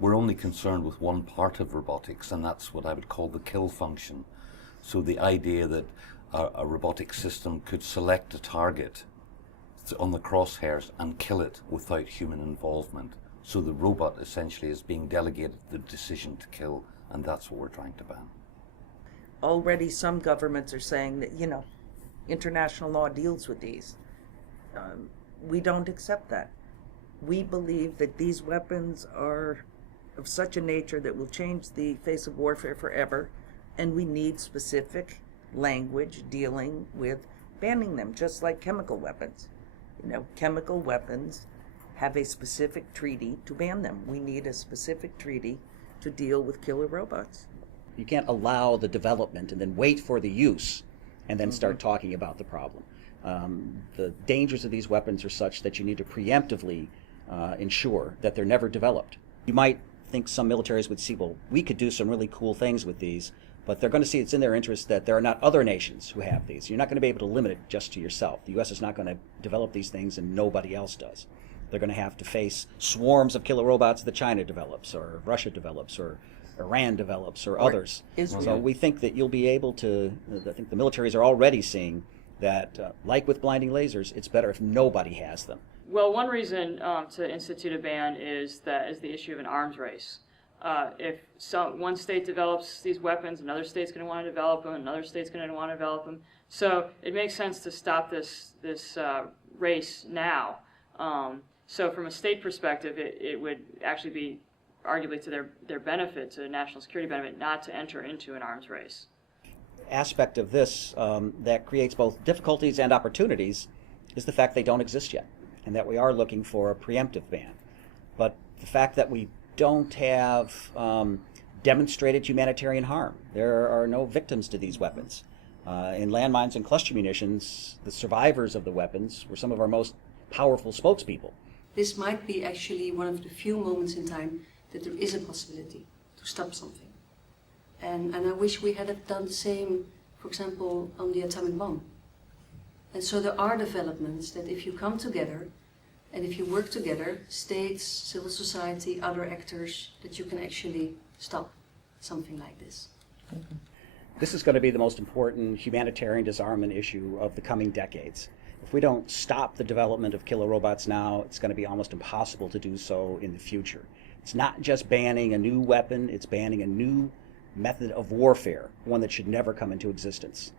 We're only concerned with one part of robotics, and that's what I would call the kill function. So the idea that a robotic system could select a target on the crosshairs and kill it without human involvement. So the robot essentially is being delegated the decision to kill, and that's what we're trying to ban. Already some governments are saying that, international law deals with these. We don't accept that. We believe that these weapons are of such a nature that will change the face of warfare forever, and we need specific language dealing with banning them, just like chemical weapons. Chemical weapons have a specific treaty to ban them. We need a specific treaty to deal with killer robots. You can't allow the development and then wait for the use and then start talking about the problem. The dangers of these weapons are such that you need to preemptively ensure that they're never developed. You might think some militaries would see, well, we could do some really cool things with these, but they're going to see it's in their interest that there are not other nations who have these. You're not going to be able to limit it just to yourself. The U.S. is not going to develop these things and nobody else does. They're going to have to face swarms of killer robots that China develops, or Russia develops, or Iran develops, or others. Israel. So we think that you'll be able to, I think the militaries are already seeing that, like with blinding lasers, it's better if nobody has them. Well, one reason to institute a ban is the issue of an arms race. If one state develops these weapons, another state's going to want to develop them, another state's going to want to develop them. So it makes sense to stop this race now. So from a state perspective, it would actually be arguably to their benefit, to national security benefit, not to enter into an arms race. Aspect of this that creates both difficulties and opportunities is the fact they don't exist yet, and that we are looking for a preemptive ban. But the fact that we don't have demonstrated humanitarian harm. There are no victims to these weapons. In landmines and cluster munitions, the survivors of the weapons were some of our most powerful spokespeople. This might be actually one of the few moments in time that there is a possibility to stop something. And I wish we had done the same, for example, on the atomic bomb. And so there are developments that if you come together and if you work together, states, civil society, other actors, that you can actually stop something like this. This is going to be the most important humanitarian disarmament issue of the coming decades. If we don't stop the development of killer robots now, it's going to be almost impossible to do so in the future. It's not just banning a new weapon, it's banning a new method of warfare, one that should never come into existence.